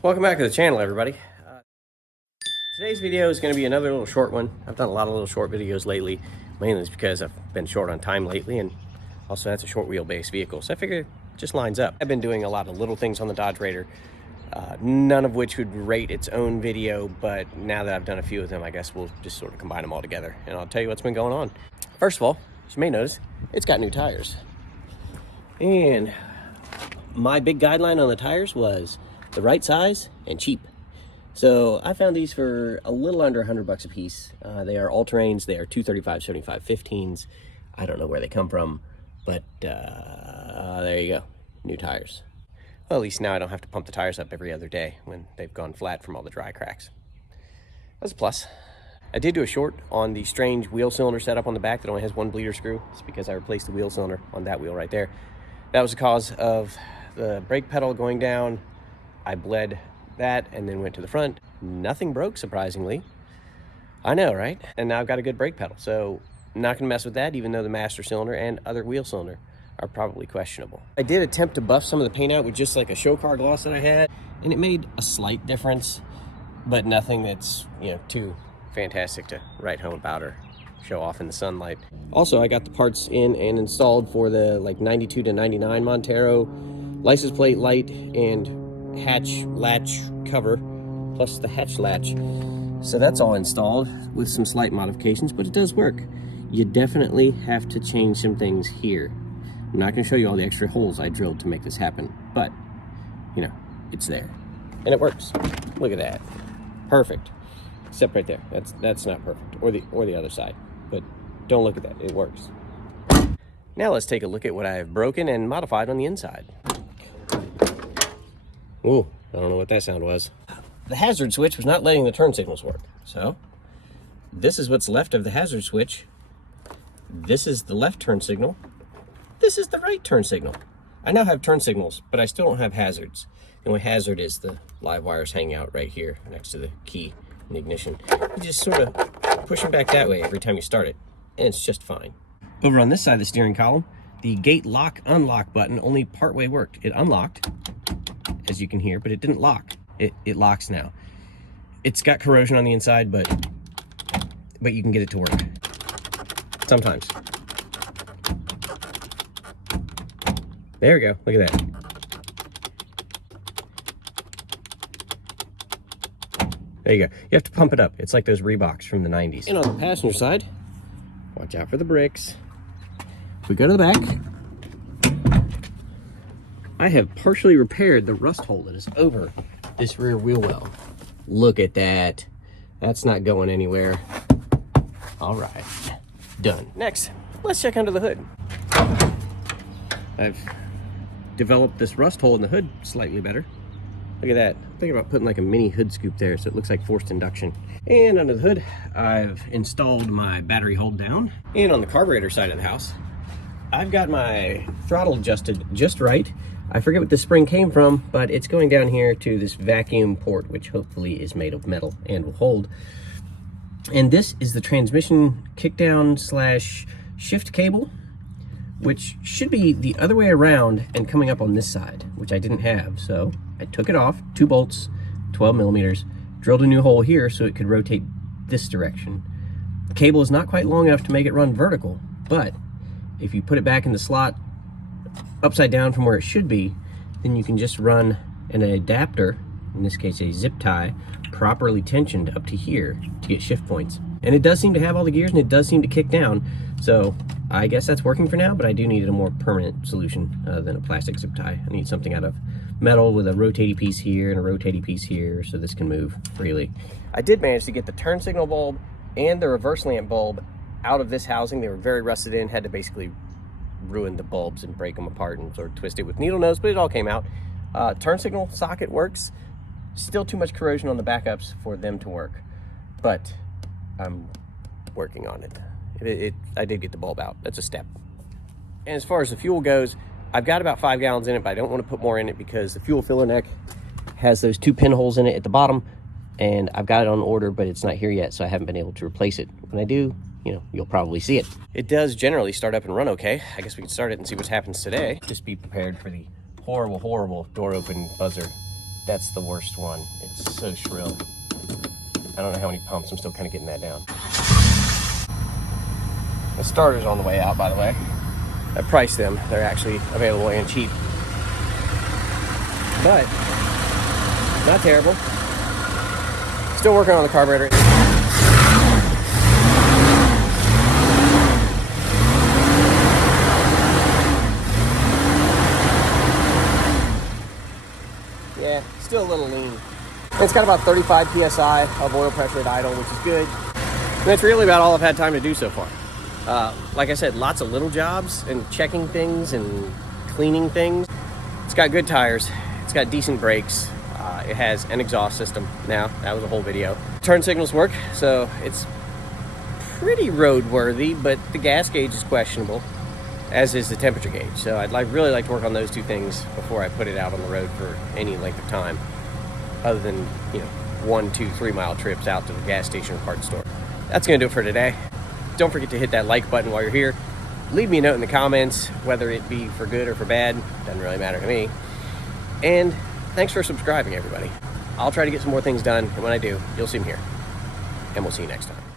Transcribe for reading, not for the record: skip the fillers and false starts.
Welcome back to the channel, everybody. Today's video is going to be another little short one. I've done a lot of little short videos lately, mainly it's because I've been short on time lately, and also that's a short wheelbase vehicle, so I figure it just lines up. I've been doing a lot of little things on the Dodge Raider, none of which would rate its own video, but now that I've done a few of them, I guess we'll just sort of combine them all together, and I'll tell you what's been going on. First of all, as you may notice, it's got new tires. And my big guideline on the tires was the right size and cheap. So I found these for a little under $100 a piece. They are all-terrains. They are 235/75 15s. I don't know where they come from, but there you go, new tires. Well, at least now I don't have to pump the tires up every other day when they've gone flat from all the dry cracks. That's a plus. I did do a short on the strange wheel cylinder setup on the back that only has one bleeder screw. It's because I replaced the wheel cylinder on that wheel right there. That was the cause of the brake pedal going down. I bled that and then went to the front. Nothing broke, surprisingly. I know, right? And now I've got a good brake pedal, so I'm not gonna mess with that, even though the master cylinder and other wheel cylinder are probably questionable. I did attempt to buff some of the paint out with just like a show car gloss that I had, and it made a slight difference, but nothing that's, you know, too fantastic to write home about or show off in the sunlight. Also, I got the parts in and installed for the like 92 to 99 Montero license plate light and hatch latch cover, plus the hatch latch. So that's all installed with some slight modifications, but it does work. You definitely have to change some things here. I'm not going to show you all the extra holes I drilled to make this happen, but you know, it's there and it works. Look at that, perfect. Except right there, that's not perfect, or the other side, but don't look at that, it works. Now let's take a look at what I have broken and modified on the inside. Ooh, I don't know what that sound was. The hazard switch was not letting the turn signals work. So this is what's left of the hazard switch. This is the left turn signal. This is the right turn signal. I now have turn signals, but I still don't have hazards. The only hazard is the live wires hanging out right here next to the key and the ignition. You just sort of push them back that way every time you start it, and it's just fine. Over on this side of the steering column, the gate lock unlock button only partway worked. It unlocked, as you can hear, but it didn't lock. It locks now. It's got corrosion on the inside, but you can get it to work. Sometimes. There we go, look at that. There you go. You have to pump it up. It's like those Reeboks from the 90s. And on the passenger side, watch out for the bricks. If we go to the back, I have partially repaired the rust hole that is over this rear wheel well. Look at that. That's not going anywhere. All right, done. Next, let's check under the hood. I've developed this rust hole in the hood slightly better. Look at that. I'm thinking about putting like a mini hood scoop there so it looks like forced induction. And under the hood, I've installed my battery hold down. And on the carburetor side of the house, I've got my throttle adjusted just right. I forget what the spring came from, but it's going down here to this vacuum port, which hopefully is made of metal and will hold. And this is the transmission kickdown / shift cable, which should be the other way around and coming up on this side, which I didn't have. So I took it off, 2 bolts, 12 millimeters, drilled a new hole here so it could rotate this direction. The cable is not quite long enough to make it run vertical, but if you put it back in the slot upside down from where it should be, then you can just run an adapter, in this case a zip tie, properly tensioned up to here to get shift points. And it does seem to have all the gears and it does seem to kick down. So I guess that's working for now, but I do need a more permanent solution than a plastic zip tie. I need something out of metal with a rotating piece here and a rotating piece here so this can move freely. I did manage to get the turn signal bulb and the reverse lamp bulb out of this housing. They were very rusted in, had to basically ruin the bulbs and break them apart and sort of twist it with needle nose, but it all came out. Turn signal socket works. Still too much corrosion on the backups for them to work, but I'm working on it. I did get the bulb out. That's a step. And as far as the fuel goes, I've got about 5 gallons in it, but I don't want to put more in it because the fuel filler neck has those 2 pinholes in it at the bottom, and I've got it on order, but it's not here yet, so I haven't been able to replace it. When I do, you know, you'll probably see it. It does generally start up and run okay. I guess we can start it and see what happens today. Just be prepared for the horrible, horrible door open buzzer That's the worst one. It's so shrill. I don't know how many pumps. I'm still kind of getting that down. The starter's on the way out, by the way. I priced them. They're actually available and cheap. But not terrible. Still working on the carburetor. Yeah, still a little lean. It's got about 35 psi of oil pressure at idle, which is good. And that's really about all I've had time to do so far. Like I said, lots of little jobs and checking things and cleaning things. It's got good tires. It's got decent brakes. It has an exhaust system now. That was a whole video. Turn signals work, so it's pretty roadworthy, but the gas gauge is questionable, as is the temperature gauge. So I'd really like to work on those two things before I put it out on the road for any length of time, other than, you know, 1, 2, 3 mile trips out to the gas station or parts store. That's gonna do it for today. Don't forget to hit that like button while you're here. Leave me a note in the comments, whether it be for good or for bad. Doesn't really matter to me. And thanks for subscribing, everybody. I'll try to get some more things done, and when I do, you'll see them here. And we'll see you next time.